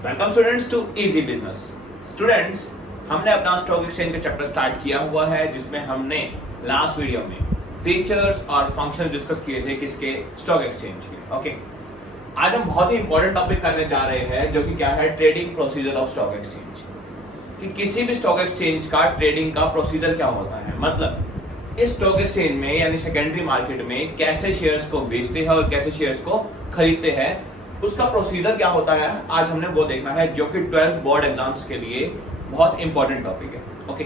Welcome students to easy business. Students, हमने अपना stock exchange का चैप्टर स्टार्ट किया हुआ है, जिसमें हमने लास्ट वीडियो में फीचर्स और फंक्शन डिस्कस किए थे किसके, स्टॉक एक्सचेंज के। ओके, आज हम बहुत ही इंपॉर्टेंट टॉपिक करने जा रहे हैं, जो कि क्या है, trading procedure of stock exchange. कि किसी भी स्टॉक एक्सचेंज का ट्रेडिंग का प्रोसीजर क्या होता है, मतलब इस स्टॉक एक्सचेंज में यानी सेकेंडरी मार्केट में कैसे शेयर्स को बेचते हैं और कैसे शेयर्स को खरीदते हैं, उसका प्रोसीजर क्या होता है, आज हमने वो देखना है, जो कि 12th बोर्ड एग्जाम्स के लिए बहुत इंपॉर्टेंट टॉपिक है। ओके,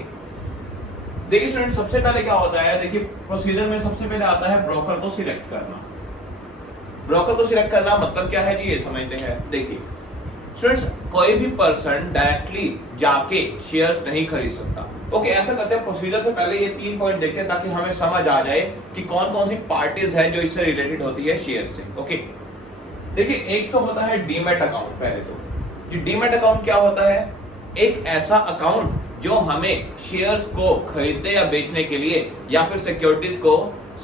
देखिए स्टूडेंट, सबसे पहले क्या होता है, देखिए प्रोसीजर में सबसे पहले आता है ब्रोकर को सिलेक्ट करना। ब्रोकर को सिलेक्ट करना मतलब क्या है जी, ये समझते हैं। देखिए स्टूडेंट्स, कोई भी पर्सन डायरेक्टली जाके शेयर्स नहीं खरीद सकता। ओके, ऐसा करते हैं, प्रोसीजर से पहले ये 3 पॉइंट देखते हैं ताकि हमें समझ आ जाए कि कौन कौन सी पार्टीज है जो इससे रिलेटेड होती है शेयर से। ओके, देखिए एक तो होता है डीमैट अकाउंट। पहले तो जी डीमैट अकाउंट क्या होता है, एक ऐसा अकाउंट जो हमें शेयर्स को खरीदने या बेचने के लिए या फिर सिक्योरिटीज को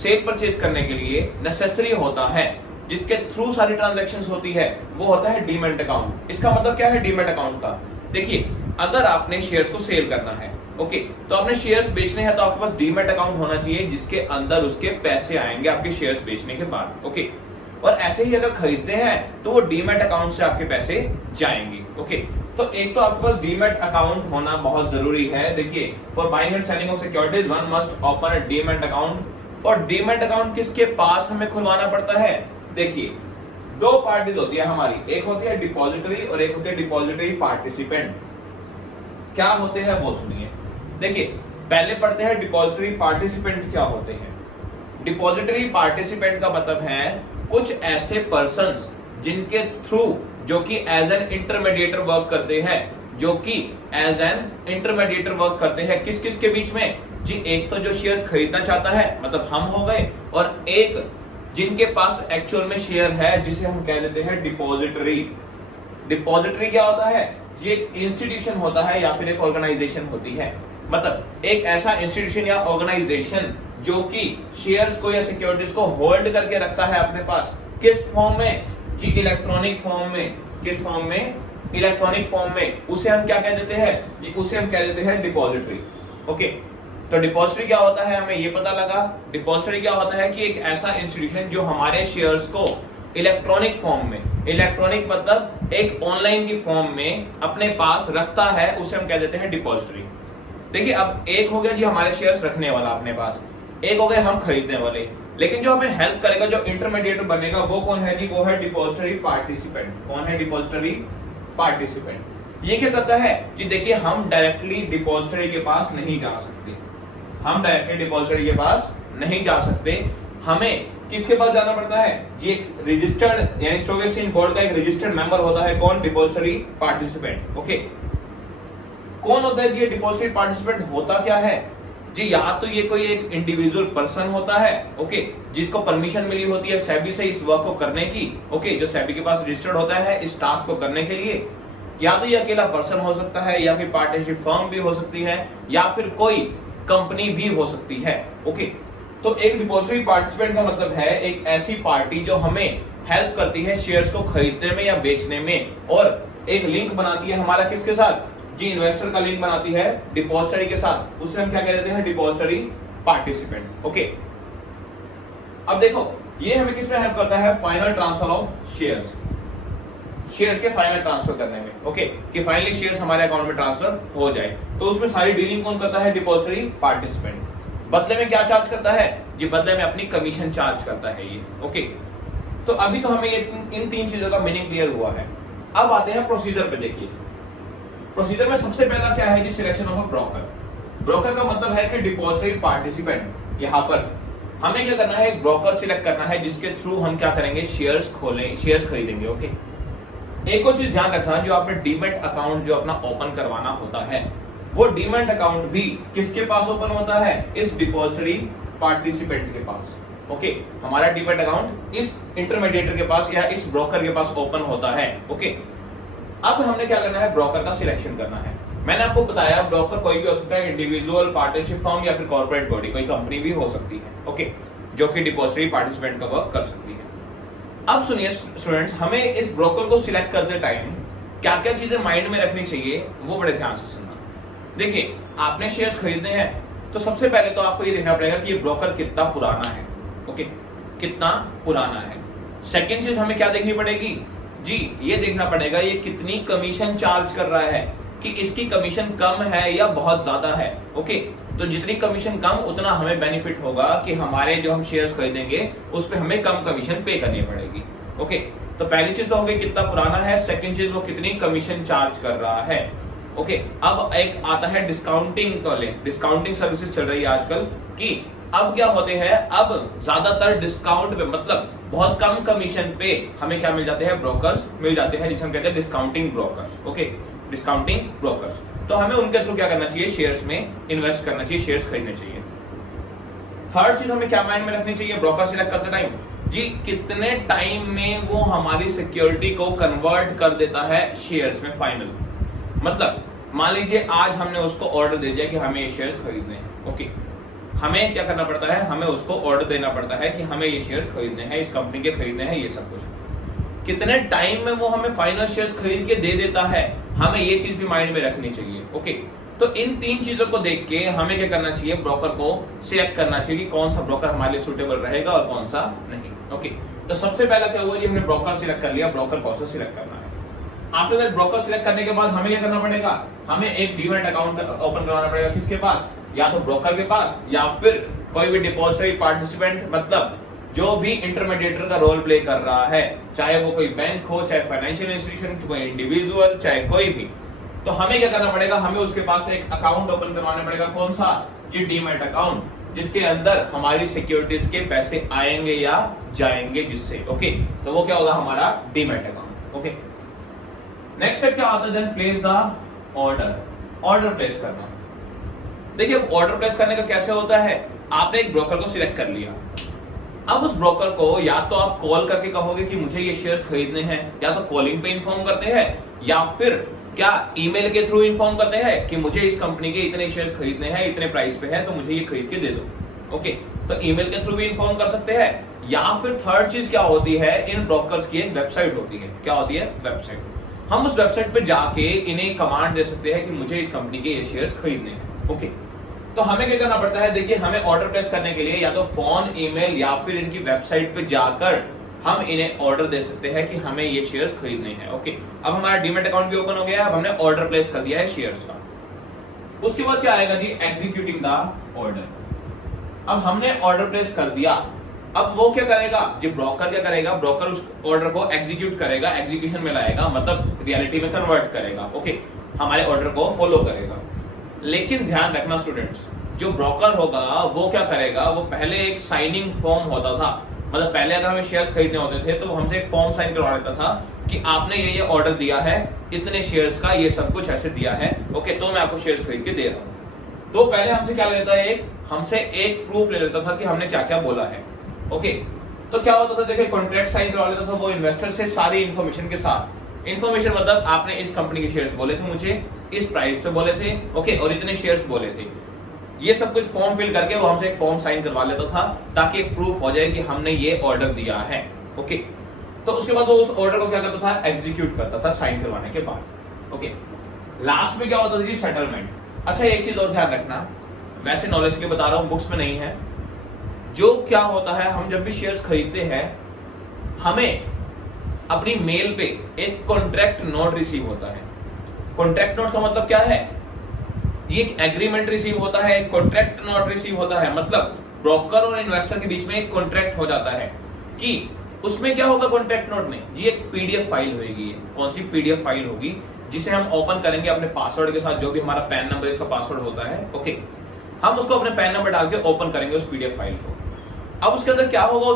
सेल परचेज करने के लिए नेसेसरी होता है, जिसके थ्रू सारी ट्रांजैक्शंस होती है, वो होता है डीमैट अकाउंट। इसका मतलब क्या है डीमैट अकाउंट का, देखिए अगर आपने शेयर्स को सेल करना है, ओके, तो आपने शेयर्स बेचने हैं, तो आपके पास डीमैट अकाउंट होना चाहिए जिसके अंदर उसके पैसे आएंगे आपके शेयर्स बेचने के बाद। ओके, और ऐसे ही अगर खरीदते हैं तो वो डीमैट अकाउंट से आपके पैसे जाएंगे। ओके, तो एक तो आपके पास डीमैट अकाउंट होना बहुत जरूरी है। देखिए, for buying and selling of securities one must open a demat account. और डीमैट अकाउंट किसके पास हमें खुलवाना पड़ता है, देखिए दो पार्टीज होती है हमारी, एक होती है डिपॉजिटरी और एक होती है डिपॉजिटरी पार्टिसिपेंट। क्या होते हैं वो सुनिए। देखिए पहले पढ़ते हैं डिपॉजिटरी पार्टिसिपेंट क्या होते हैं। डिपॉजिटरी पार्टिसिपेंट का मतलब है कुछ ऐसे पर्संस जिनके थ्रू, जो कि एज एन इंटरमीडिएटर वर्क करते हैं, जो कि एज एन इंटरमीडिएटर वर्क करते हैं किस किस के बीच में जी, एक तो जो शेयर्स खरीदना चाहता है मतलब हम हो गए, और एक जिनके पास एक्चुअल में शेयर है जिसे हम कह देते हैं डिपॉजिटरी। डिपॉजिटरी क्या होता है, ये एक इंस्टीट्यूशन होता है या फिर एक ऑर्गेनाइजेशन होती है, मतलब एक ऐसा इंस्टीट्यूशन या ऑर्गेनाइजेशन जो कि शेयर्स को या सिक्योरिटीज को होल्ड करके रखता है अपने पास, किस फॉर्म में जी, इलेक्ट्रॉनिक फॉर्म में। किस फॉर्म में, इलेक्ट्रॉनिक फॉर्म में। उसे हम क्या कह देते हैं जी, उसे हम कह देते हैं डिपॉजिटरी। ओके, तो डिपॉजिटरी क्या होता है, हमें ये पता लगा। डिपॉजिटरी क्या होता है कि एक ऐसा इंस्टीट्यूशन जो हमारे शेयर्स को इलेक्ट्रॉनिक फॉर्म में, इलेक्ट्रॉनिक मतलब एक ऑनलाइन की फॉर्म में अपने पास रखता है, उसे हम कह देते हैं डिपॉजिटरी। देखिए अब एक हो गया जी हमारे शेयर्स रखने वाला अपने पास, एक हो गए हम खरीदने वाले, लेकिन जो हमें हेल्प करेगा, जो इंटरमीडिएटर बनेगा, वो कौन है जी, वो है डिपॉजिटरी पार्टिसिपेंट। कौन है डिपॉजिटरी पार्टिसिपेंट। ये क्या करता है जी, देखिए हम डायरेक्टली डिपॉजिटरी के पास नहीं जा सकते, हम डायरेक्टली डिपॉजिटरी के पास नहीं जा सकते, हमें किसके पास जाना पड़ता है जी, एक रजिस्टर्ड यानी स्टॉक एक्सचेंज बोर्ड का एक रजिस्टर्ड मेंबर होता है, कौन, डिपॉजिटरी पार्टिसिपेंट। ओके, कौन होता है जी डिपॉजिटरी पार्टिसिपेंट, होता क्या है जी, या तो ये कोई एक इंडिविजुअल पर्सन होता है, ओके, जिसको परमिशन मिली होती है सेबी से इस वर्क को करने की, ओके, जो सेबी के पास रजिस्टर्ड होता है इस टास्क को करने के लिए, या तो ये अकेला पर्सन हो सकता है, या फिर पार्टनरशिप फर्म भी हो सकती है, या फिर कोई कंपनी भी हो सकती है। ओके, तो एक डिपॉजिटरी पार्टिसिपेंट का मतलब है एक ऐसी पार्टी जो हमें हेल्प करती है शेयर्स को खरीदने में या बेचने में, और एक लिंक बनाती है हमारा किसके साथ जी, इन्वेस्टर का लिंक बनाती है डिपॉजिटरी के साथ, उसे हम क्या कह देते हैं, डिपॉजिटरी पार्टिसिपेंट। ओके, अब देखो ये हमें किसमें हेल्प करता है, final transfer of shares, shares के फाइनल ट्रांसफर करने में। ओके, कि फाइनली शेयर्स हमारे अकाउंट में ट्रांसफर हो जाए, तो उसमें सारी डीलिंग कौन करता है, डिपॉजिटरी पार्टिसिपेंट। बदले में क्या चार्ज करता है जी, बदले में अपनी कमीशन चार्ज करता है ये। ओके, तो अभी तो हमें इन 3 चीजों का मीनिंग क्लियर हुआ है। अब आते हैं प्रोसीजर पे। देखिए प्रोसीजर में सबसे पहला क्या है जी, selection of a broker. Broker का मतलब है कि डिपॉजिटरी पार्टिसिपेंट। यहाँ पर हमें क्या करना है, एक ब्रोकर सिलेक्ट करना है जिसके थ्रू हम क्या करेंगे, शेयर्स खोलें, शेयर्स खरीदेंगे। ओके, एक और चीज ध्यान रखना, जो आपने डीमैट अकाउंट जो अपना ओपन करवाना होता है, वो डीमैट अकाउंट भी किसके पास ओपन होता है, इस डिपॉजिटरी पार्टिसिपेंट के पास। ओके, हमारा डीमैट अकाउंट इस इंटरमीडिएटर के पास या इस ब्रोकर के पास ओपन होता है। ओके, अब हमने क्या करना है, ब्रोकर का सिलेक्शन करना है। मैंने आपको बताया ब्रोकर कोई भी हो सकता है, इंडिविजुअल, पार्टनरशिप फर्म या फिर कॉर्पोरेट बॉडी, कोई कंपनी भी हो सकती है। ओके, जो कि डिपॉजिटरी पार्टिसिपेंट का वर्क कर सकती है। अब सुनिए स्टूडेंट्स, हमें इस ब्रोकर को सिलेक्ट करते टाइम क्या क्या चीजें माइंड में रखनी चाहिए वो बड़े ध्यान से सुनना। देखिए, आपने शेयर्स खरीदने हैं तो सबसे पहले तो आपको ये देखना पड़ेगा कि ये ब्रोकर कितना पुराना है। ओके, कितना पुराना है। सेकंड चीज हमें क्या देखनी पड़ेगी जी, ये देखना पड़ेगा ये कितनी कमीशन चार्ज कर रहा है, कि इसकी कमीशन कम है या बहुत ज्यादा है। ओके, तो जितनी कमीशन कम उतना हमें बेनिफिट होगा कि हमारे जो हम शेयर्स खरीदेंगे उस पर हमें कम कमीशन पे करनी पड़ेगी। ओके, तो पहली चीज तो होगी कितना पुराना है, सेकंड चीज वो कितनी कमीशन चार्ज कर रहा है। ओके, अब एक आता है डिस्काउंटिंग वाले, डिस्काउंटिंग सर्विसेज चल रही है आजकल कि अब क्या होते हैं, अब ज्यादातर डिस्काउंट पे, मतलब बहुत कम कमीशन पे हमें क्या मिल जाते हैं, ब्रोकर्स मिल जाते हैं, जिसे हम कहते हैं discounting brokers. Okay, discounting brokers, तो हमें उनके थ्रू क्या करना चाहिए, शेयर्स में इन्वेस्ट करना चाहिए, शेयर्स खरीदने चाहिए। थर्ड चीज हमें क्या माइंड में रखनी चाहिए ब्रोकर सिलेक्ट करते टाइम जी, कितने टाइम में वो हमारी सिक्योरिटी को कन्वर्ट कर देता है शेयर्स में फाइनल। मतलब मान लीजिए आज हमने उसको ऑर्डर दे दिया कि हमें ये शेयर्स खरीदने हैं। ओके, हमें क्या करना पड़ता है, हमें उसको ऑर्डर देना पड़ता है कि हमें ये शेयर्स खरीदने हैं, इस कंपनी के खरीदने हैं, ये सब कुछ। कितने टाइम में वो हमें फाइनल शेयर्स खरीद के दे देता है, हमें ये चीज भी माइंड में रखनी चाहिए। ओके, तो इन तीन चीजों को देख के हमें क्या करना चाहिए, ब्रोकर को सिलेक्ट करना चाहिए कि कौन सा ब्रोकर हमारे लिए सूटेबल रहेगा और कौन सा नहीं। ओके, तो सबसे पहला क्या हुआ जी, हमने ब्रोकर सिलेक्ट कर लिया, ब्रोकर कौन सा सिलेक्ट करना है। आफ्टर दैट ब्रोकर सिलेक्ट करने के बाद हमें क्या करना पड़ेगा, हमें एक डीमैट अकाउंट ओपन करवाना पड़ेगा, किसके पास, या तो ब्रोकर के पास या फिर कोई भी डिपॉजिटरी पार्टिसिपेंट, मतलब जो भी इंटरमीडिएटर का रोल प्ले कर रहा है, चाहे वो कोई बैंक हो, चाहे फाइनेंशियल इंस्टीट्यूशन, कोई इंडिविजुअल, चाहे कोई भी। तो हमें क्या करना पड़ेगा, हमें उसके पास एक अकाउंट ओपन करवाना पड़ेगा, कौन सा जी, डीमैट अकाउंट, जिसके अंदर हमारी सिक्योरिटीज के पैसे आएंगे या जाएंगे जिससे। ओके, तो वो क्या होगा, हमारा demat account. Okay, next step क्या आता है, then place the order, order place करना। देखिए, ऑर्डर प्लेस करने का कैसे होता है, आपने एक ब्रोकर को सिलेक्ट कर लिया, अब उस ब्रोकर को या तो आप कॉल करके कहोगे कि मुझे ये शेयर्स खरीदने हैं, या तो कॉलिंग पे इन्फॉर्म करते हैं, या फिर क्या ईमेल के थ्रू इन्फॉर्म करते हैं कि मुझे इस कंपनी के इतने शेयर्स खरीदने हैं, इतने प्राइस पे है, तो मुझे ये खरीद के दे दो। ओके, तो ईमेल के थ्रू भी इन्फॉर्म कर सकते हैं, या फिर थर्ड चीज क्या होती है, इन ब्रोकर्स की एक वेबसाइट होती है, क्या होती है, वेबसाइट। हम उस वेबसाइट पे जाके इन्हें कमांड दे सकते हैं कि मुझे इस कंपनी के ये शेयर्स खरीदने हैं। ओके, तो हमें क्या करना पड़ता है, देखिए हमें ऑर्डर प्लेस करने के लिए या तो फोन, ईमेल या फिर इनकी वेबसाइट पे जाकर हम इन्हें ऑर्डर दे सकते हैं कि हमें ये शेयर्स खरीदने हैं। ओके, अब हमारा डीमैट अकाउंट भी ओपन हो गया, अब हमने ऑर्डर प्लेस कर दिया है शेयर्स का। उसके बाद क्या आएगा जी, एग्जीक्यूटिंग द ऑर्डर। अब हमने ऑर्डर प्लेस कर दिया, अब वो क्या करेगा जी, ब्रोकर क्या करेगा, ब्रोकर उस ऑर्डर को एग्जीक्यूट करेगा, एग्जीक्यूशन में लाएगा, मतलब रियलिटी में कन्वर्ट करेगा। ओके, हमारे ऑर्डर को फॉलो करेगा। लेकिन ध्यान रखना स्टूडेंट्स, जो ब्रोकर होगा वो क्या करेगा, वो पहले एक साइनिंग फॉर्म होता था, मतलब पहले अगर हमें शेयर्स खरीदने होते थे तो हमसे एक फॉर्म साइन करवा लेता था कि आपने ये ऑर्डर दिया है, इतने शेयर्स का, ये सब कुछ ऐसे दिया है। ओके, तो मैं आपको शेयर्स खरीद के दे रहा हूं। तो पहले हमसे क्या लेता है, हमसे एक प्रूफ ले लेता था कि हमने क्या क्या बोला है। ओके, तो क्या होता था, देखिए कॉन्ट्रैक्ट साइन करवा लेता था वो इन्वेस्टर से सारी इन्फॉर्मेशन के साथ। इन्फॉर्मेशन मतलब आपने इस कंपनी के शेयर्स बोले थे मुझे, इस प्राइस पे बोले थे, ओके, और इतने शेयर्स बोले थे, ये सब कुछ फॉर्म फिल करके वो हमसे एक फॉर्म साइन करवा लेता था ताकि एक प्रूफ हो जाए कि हमने ये ऑर्डर दिया है। ओके, तो उसके बाद वो उस ऑर्डर को क्या करता था, एग्जीक्यूट करता था साइन करवाने के बाद। ओके, लास्ट में क्या होता था जी, सेटलमेंट। अच्छा, एक चीज और ध्यान रखना, वैसे नॉलेज के बता रहा हूं, बुक्स में नहीं है। जो क्या होता है, हम जब भी शेयर्स खरीदते हैं हमें अपनी मेल पे एक कॉन्ट्रैक्ट नोट रिसीव होता है। कॉन्ट्रैक्ट नोट का मतलब क्या है, ये एक एग्रीमेंट रिसीव होता है, एक कॉन्ट्रैक्ट नोट रिसीव होता है, मतलब ब्रोकर और इन्वेस्टर के बीच में एक कॉन्ट्रैक्ट हो जाता है कि उसमें क्या होगा, कॉन्ट्रैक्ट नोट में जी एक पीडीएफ फाइल होगी। कौन सी पीडीएफ फाइल होगी, जिसे हम ओपन करेंगे अपने पासवर्ड के साथ, जो भी हमारा पैन नंबर इसका पासवर्ड होता है। ओके, हम उसको अपने पैन नंबर डाल के ओपन करेंगे उस पीडीएफ फाइल को। अब उसके अंदर क्या होगा,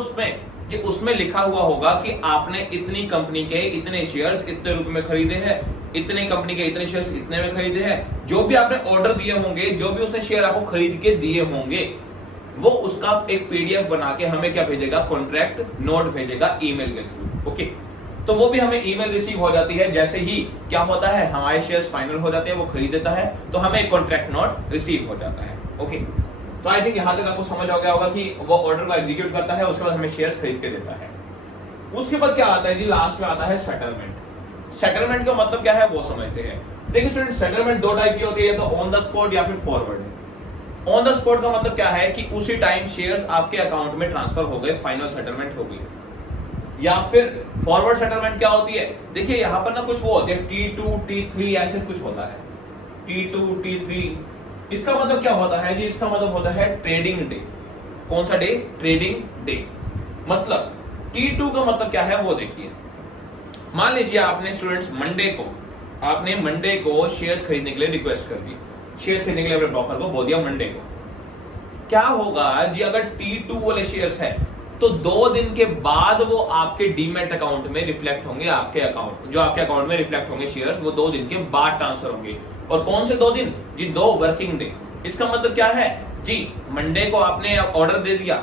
उसमें लिखा हुआ होगा कि आपने इतनी कंपनी के इतने शेयर्स इतने रुपए में खरीदे हैं, इतने कंपनी के इतने शेयर्स इतने में खरीदे हैं, जो भी आपने ऑर्डर दिए होंगे, जो भी उसने शेयर आपको खरीद के दिए होंगे, वो उसका एक पीडीएफ बना के हमें क्या भेजेगा, कॉन्ट्रैक्ट नोट भेजेगा ईमेल के थ्रू। ओके, तो वो भी हमें ईमेल रिसीव हो जाती है, जैसे ही क्या होता है, हमारे शेयर्स फाइनल हो जाते हैं, वो खरीद देता है, तो हमें एक कॉन्ट्रैक्ट नोट रिसीव हो जाता है। ओके, तो आई थिंक यहां तक आपको समझ आ गया होगा कि वो ऑर्डर को एग्जीक्यूट करता है, उसके बाद हमें शेयर्स खरीद के देता है। उसके बाद क्या आता है जी, लास्ट में आता है सेटलमेंट। सेटलमेंट का मतलब क्या है वो समझते हैं। देखिए स्टूडेंट, सेटलमेंट दो टाइप की होती है, तो ऑन द स्पॉट या फिर फॉरवर्ड। ऑन द स्पॉट का मतलब क्या है कि उसी टाइम शेयर्स आपके अकाउंट में ट्रांसफर हो गए, फाइनल सेटलमेंट हो गई। या फिर फॉरवर्ड सेटलमेंट क्या होती है, देखिए यहां पर ना कुछ वो होती है T2 T3 ऐसे कुछ होता है, T2 T3। इसका मतलब क्या होता है जी, इसका मतलब होता है ट्रेडिंग डे। कौन सा डे? Trading day. मतलब T2 का मतलब क्या है वो देखिए, मान लीजिए आपने स्टूडेंट्स मंडे को शेयर्स खरीदने के लिए रिक्वेस्ट कर दी, शेयर्स खरीदने के लिए अपने ब्रोकर को बोल दिया मंडे को। क्या होगा जी, अगर T2 वाले शेयर्स है तो 2 दिन के बाद वो आपके डीमैट अकाउंट में रिफ्लेक्ट होंगे, आपके अकाउंट में रिफ्लेक्ट होंगे शेयर्स, वो 2 दिन के बाद ट्रांसफर होंगे। और कौन से 2 दिन जी? 2 वर्किंग डे। इसका मतलब क्या है जी, मंडे को आपने ऑर्डर दे दिया,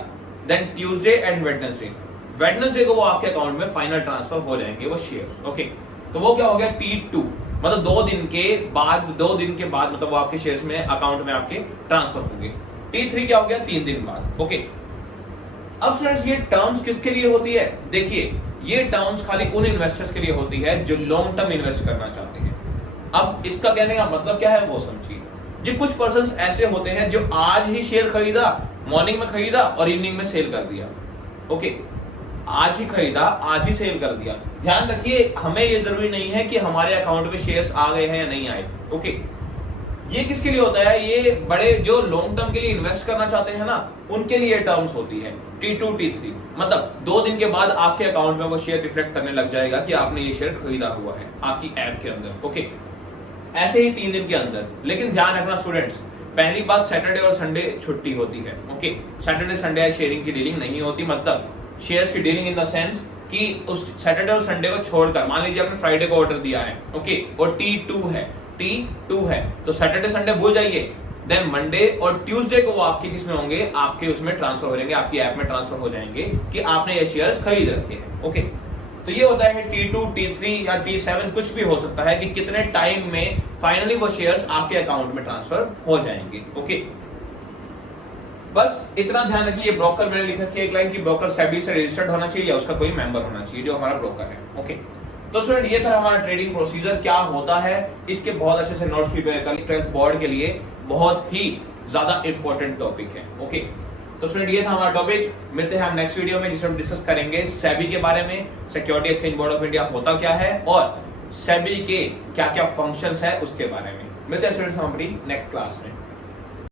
देन ट्यूसडे एंड वेडनेसडे को वो आपके अकाउंट में फाइनल ट्रांसफर हो जाएंगे वो शेयर्स। ओके, तो वो क्या हो गया T2, मतलब 2 दिन के बाद मतलब वो आपके शेयर्स में अकाउंट में आपके ट्रांसफर होंगे। T3 क्या हो गया? 3 दिन बाद। ओके, अब स्टूडेंट्स ये टर्म्स किसके लिए होती है? देखिए ये टर्म्स खाली उन इन्वेस्टर्स के लिए होती है जो लॉन्ग टर्म इन्वेस्ट करना चाहते हैं। अब इसका कहने का मतलब क्या है वो समझिए जी। कुछ पर्संस ऐसे होते हैं जो आज ही शेयर खरीदा, मॉर्निंग में खरीदा और इवनिंग में सेल कर दिया। ओके, आज ही खरीदा, आज ही सेल कर दिया। ध्यान रखिए, हमें ये जरूरी नहीं है कि हमारे अकाउंट में शेयर्स आ गए हैं या नहीं आए। ओके, ये किसके लिए होता है? ये बड़े जो लॉन्ग टर्म के लिए इन्वेस्ट करना चाहते हैं ना, उनके लिए टर्म्स होती है T2 T3। मतलब 2 दिन के बाद आपके अकाउंट में वो शेयर रिफ्लेक्ट करने लग जाएगा कि आपने ये शेयर खरीदा हुआ है आपकी ऐप के अंदर। ओके, ऐसे ही 3 दिन के अंदर। लेकिन ध्यान रखना स्टूडेंट्स, पहली बात सैटरडे और संडे छुट्टी होती है। ओके, सैटरडे संडे शेयरिंग की डीलिंग नहीं होती, मतलब शेयर्स की डीलिंग इन द सेंस कि उस सैटरडे और संडे को छोड़कर, मान लीजिए आपने फ्राइडे को ऑर्डर दिया है, ओके, और T2 है तो सैटरडे संडे भूल जाइए, देन मंडे और ट्यूसडे को वो आपके किसमें होंगे? आपके उसमें ट्रांसफर हो जाएंगे, आपकी ऐप में ट्रांसफर हो जाएंगे कि आपने ये शेयर्स खरीद रखे हैं। ओके, तो ये होता है T2 T3 या T7 कुछ भी हो सकता है कि कितने टाइम में फाइनली वो शेयर्स आपके अकाउंट में ट्रांसफर हो जाएंगे। ओके, बस इतना ध्यान रखिए। ब्रोकर मैंने लिख रखी है एक लाइन की ब्रोकर सेबी से रजिस्टर्ड होना चाहिए या उसका कोई मेंबर होना चाहिए जो हमारा ब्रोकर है। ओके, तो स्टूडेंट ये था हमारा ट्रेडिंग प्रोसीजर क्या होता है, इसके बहुत अच्छे से नोट्स प्रिपेयर कर, 12th बोर्ड के लिए बहुत ही ज्यादा इंपॉर्टेंट टॉपिक है। ओके, तो स्टूडेंट ये था हमारा टॉपिक। मिलते हैं हम नेक्स्ट वीडियो में जिसमें हम डिस्कस करेंगे सेबी के बारे में, security exchange board of India होता क्या है और सेबी के क्या क्या फंक्शंस है उसके बारे में। मिलते हैं स्टूडेंट्स हम अपनी नेक्स्ट क्लास में।